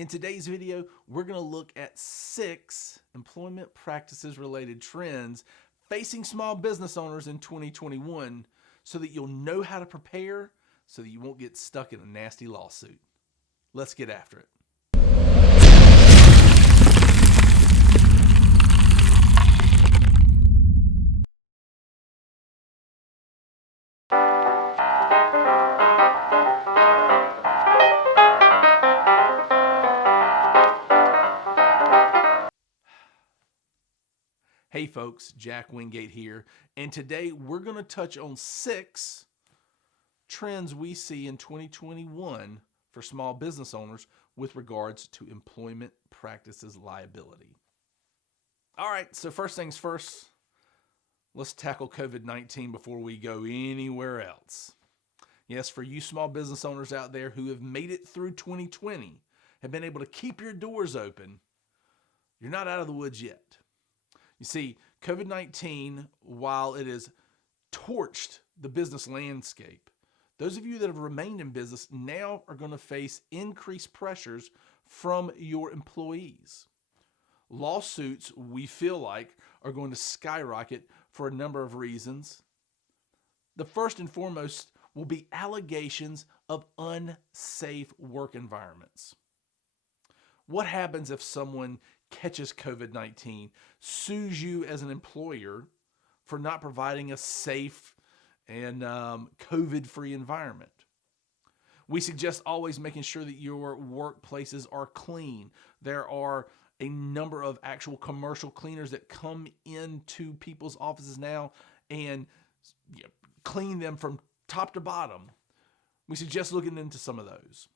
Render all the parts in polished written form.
In today's video, we're going to look at 6 employment practices related trends facing small business owners in 2021 so that you'll know how to prepare so that you won't get stuck in a nasty lawsuit. Let's get after it. Hey folks, Jack Wingate here, and today we're going to touch on 6 trends we see in 2021 for small business owners with regards to employment practices liability. All right, so first things first, let's tackle COVID-19 before we go anywhere else. Yes, for you small business owners out there who have made it through 2020, have been able to keep your doors open, you're not out of the woods yet. You see, COVID-19, while it has torched the business landscape, those of you that have remained in business now are going to face increased pressures from your employees. Lawsuits, we feel like, are going to skyrocket for a number of reasons. The first and foremost will be allegations of unsafe work environments. What happens if someone catches COVID-19, sues you as an employer for not providing a safe and COVID-free environment? We suggest always making sure that your workplaces are clean. There are a number of actual commercial cleaners that come into people's offices now and clean them from top to bottom. We suggest looking into some of those.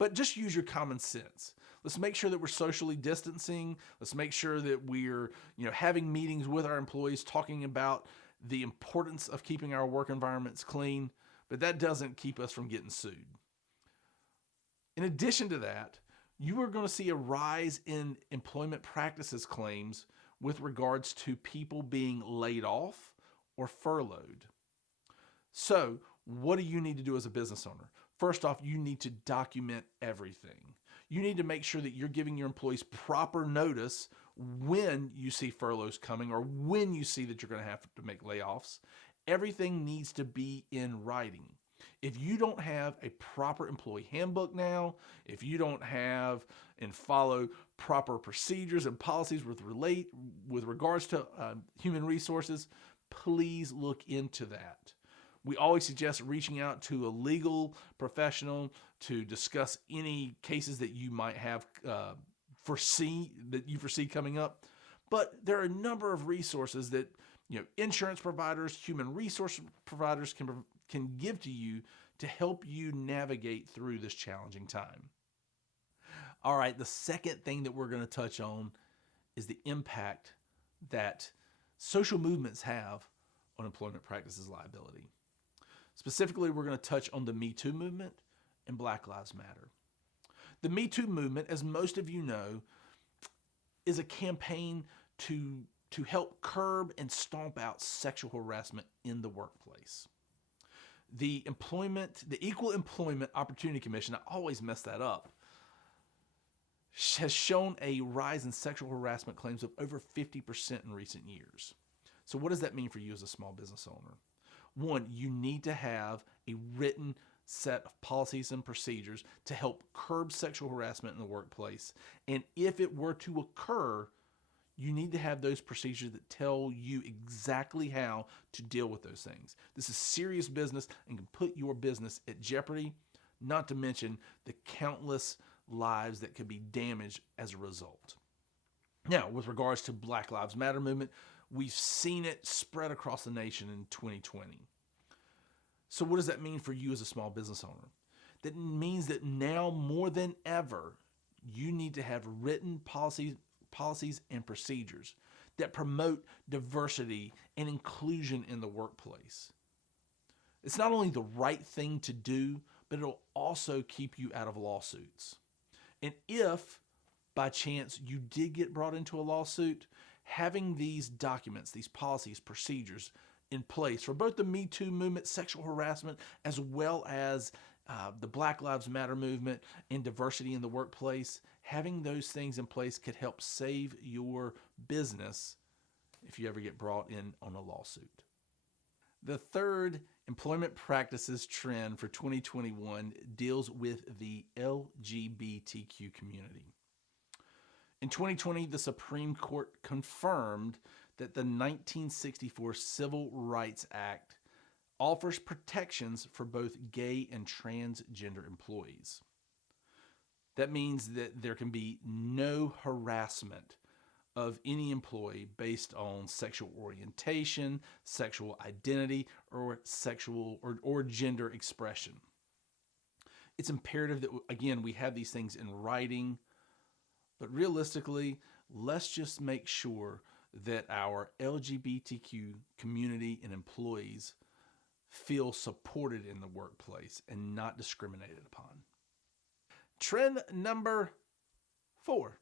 But just use your common sense. Let's make sure that we're socially distancing. Let's make sure that we're, having meetings with our employees, talking about the importance of keeping our work environments clean, but that doesn't keep us from getting sued. In addition to that, you are going to see a rise in employment practices claims with regards to people being laid off or furloughed. So, what do you need to do as a business owner? First off, you need to document everything. You need to make sure that you're giving your employees proper notice when you see furloughs coming or when you see that you're going to have to make layoffs. Everything needs to be in writing. If you don't have a proper employee handbook now, if you don't have and follow proper procedures and policies with regards to human resources, please look into that. We always suggest reaching out to a legal professional to discuss any cases that you might have foresee coming up. But there are a number of resources that insurance providers, human resource providers can give to you to help you navigate through this challenging time. All right, the second thing that we're going to touch on is the impact that social movements have on employment practices liability. Specifically, we're going to touch on the Me Too movement and Black Lives Matter. The Me Too movement, as most of you know, is a campaign to help curb and stomp out sexual harassment in the workplace. The Equal Employment Opportunity Commission, I always mess that up, has shown a rise in sexual harassment claims of over 50% in recent years. So what does that mean for you as a small business owner? One, you need to have a written set of policies and procedures to help curb sexual harassment in the workplace. And if it were to occur, you need to have those procedures that tell you exactly how to deal with those things. This is serious business and can put your business at jeopardy, not to mention the countless lives that could be damaged as a result. Now, with regards to Black Lives Matter movement, we've seen it spread across the nation in 2020. So what does that mean for you as a small business owner? That means that now more than ever, you need to have written policies and procedures that promote diversity and inclusion in the workplace. It's not only the right thing to do, but it'll also keep you out of lawsuits. And if by chance you did get brought into a lawsuit, having these documents, these policies, procedures in place for both the Me Too movement, sexual harassment, as well as the Black Lives Matter movement, and diversity in the workplace. Having those things in place could help save your business if you ever get brought in on a lawsuit. The third employment practices trend for 2021 deals with the LGBTQ community. In 2020, the Supreme Court confirmed that the 1964 Civil Rights Act offers protections for both gay and transgender employees. That means that there can be no harassment of any employee based on sexual orientation, sexual identity, or sexual or gender expression. It's imperative that, again, we have these things in writing, but realistically, let's just make sure that our LGBTQ community and employees feel supported in the workplace and not discriminated upon. Trend number 4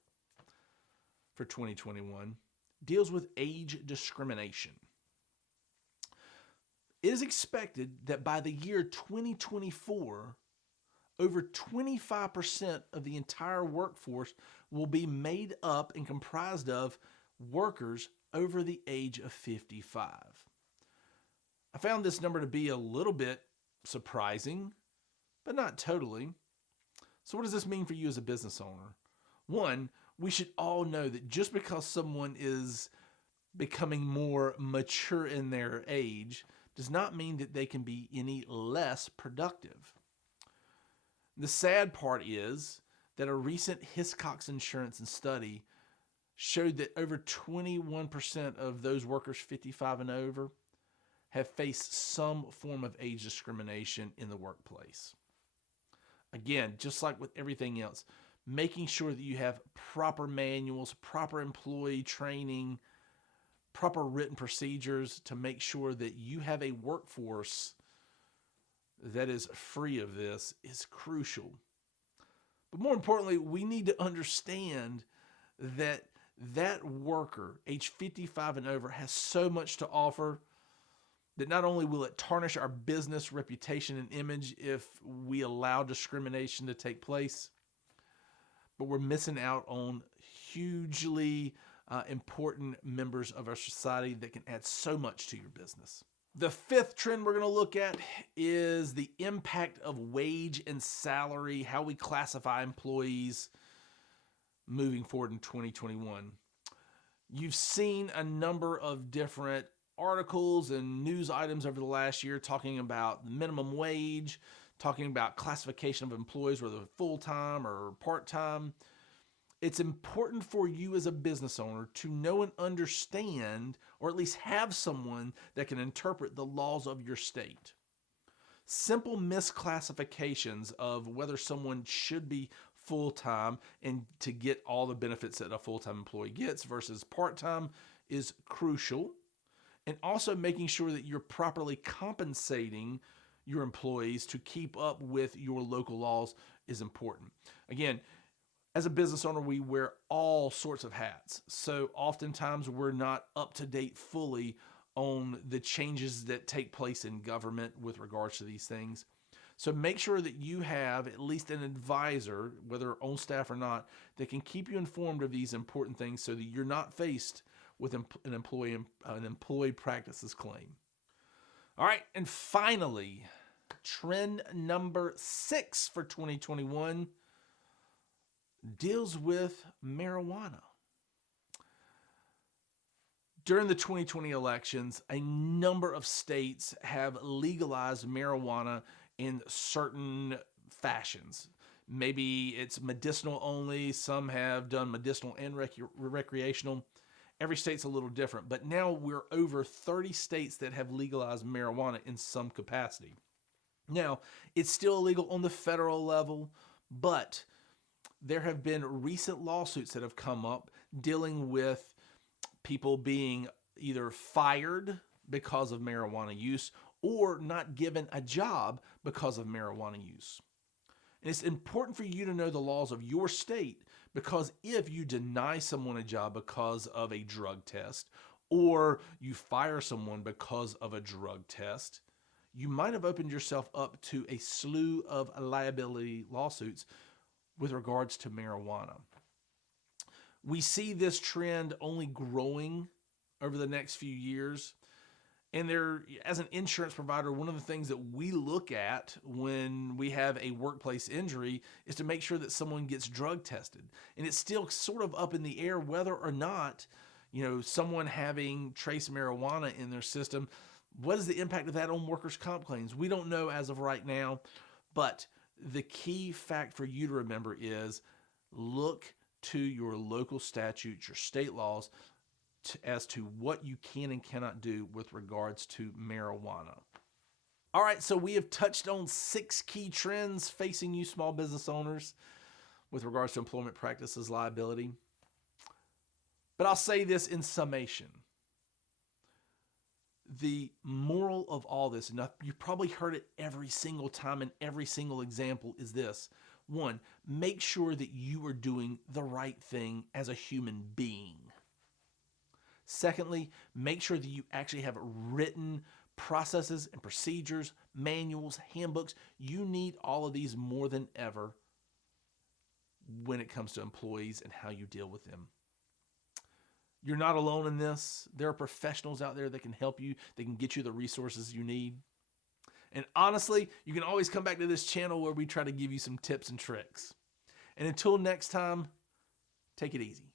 for 2021 deals with age discrimination. It is expected that by the year 2024, over 25% of the entire workforce will be made up and comprised of workers over the age of 55. I found this number to be a little bit surprising, but not totally. So what does this mean for you as a business owner? One, we should all know that just because someone is becoming more mature in their age does not mean that they can be any less productive. The sad part is that a recent Hiscox Insurance study showed that over 21% of those workers 55 and over have faced some form of age discrimination in the workplace. Again, just like with everything else, making sure that you have proper manuals, proper employee training, proper written procedures to make sure that you have a workforce that is free of this is crucial. But more importantly, we need to understand that that worker, age 55 and over, has so much to offer that not only will it tarnish our business reputation and image if we allow discrimination to take place, but we're missing out on hugely important members of our society that can add so much to your business. The fifth trend we're going to look at is the impact of wage and salary, how we classify employees moving forward in 2021. You've seen a number of different articles and news items over the last year talking about the minimum wage, talking about classification of employees, whether full-time or part-time. It's important for you as a business owner to know and understand, or at least have someone that can interpret the laws of your state. Simple misclassifications of whether someone should be full-time and to get all the benefits that a full-time employee gets versus part-time is crucial. And also making sure that you're properly compensating your employees to keep up with your local laws is important. Again, as a business owner, we wear all sorts of hats. So oftentimes we're not up to date fully on the changes that take place in government with regards to these things. So make sure that you have at least an advisor, whether on staff or not, that can keep you informed of these important things so that you're not faced with an employee practices claim. All right, and finally, trend number 6 for 2021 deals with marijuana. During the 2020 elections, a number of states have legalized marijuana in certain fashions. Maybe it's medicinal only. Some have done medicinal and recreational. Every state's a little different, but now we're over 30 states that have legalized marijuana in some capacity. Now, it's still illegal on the federal level, but there have been recent lawsuits that have come up dealing with people being either fired because of marijuana use or not given a job because of marijuana use. And it's important for you to know the laws of your state, because if you deny someone a job because of a drug test or you fire someone because of a drug test, you might have opened yourself up to a slew of liability lawsuits with regards to marijuana. We see this trend only growing over the next few years. And there, as an insurance provider, one of the things that we look at when we have a workplace injury is to make sure that someone gets drug tested. And it's still sort of up in the air whether or not, someone having trace marijuana in their system, what is the impact of that on workers' comp claims? We don't know as of right now, but the key fact for you to remember is look to your local statutes, your state laws, as to what you can and cannot do with regards to marijuana. All right, so we have touched on 6 key trends facing you small business owners with regards to employment practices liability. But I'll say this in summation. The moral of all this, and you've probably heard it every single time in every single example, is this. 1, make sure that you are doing the right thing as a human being. Secondly, make sure that you actually have written processes and procedures, manuals, handbooks. You need all of these more than ever when it comes to employees and how you deal with them. You're not alone in this. There are professionals out there that can help you, that can get you the resources you need. And honestly, you can always come back to this channel where we try to give you some tips and tricks. And until next time, take it easy.